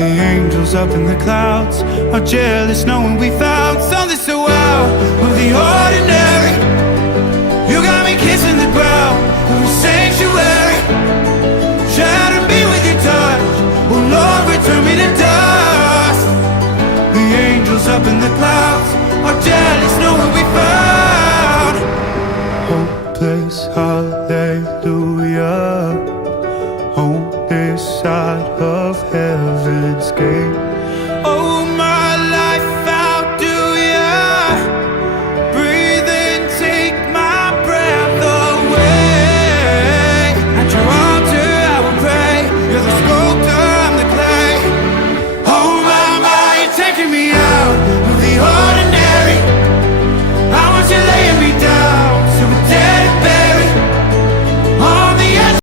The angels up in the clouds are jealous knowing we found something so out of the ordinary. You got me kissing the ground of a sanctuary. Shatter me with your touch, oh Lord, return me to dust. The angels up in the clouds are jealous knowing we found hopeless hallelujah on this side of heaven's gate.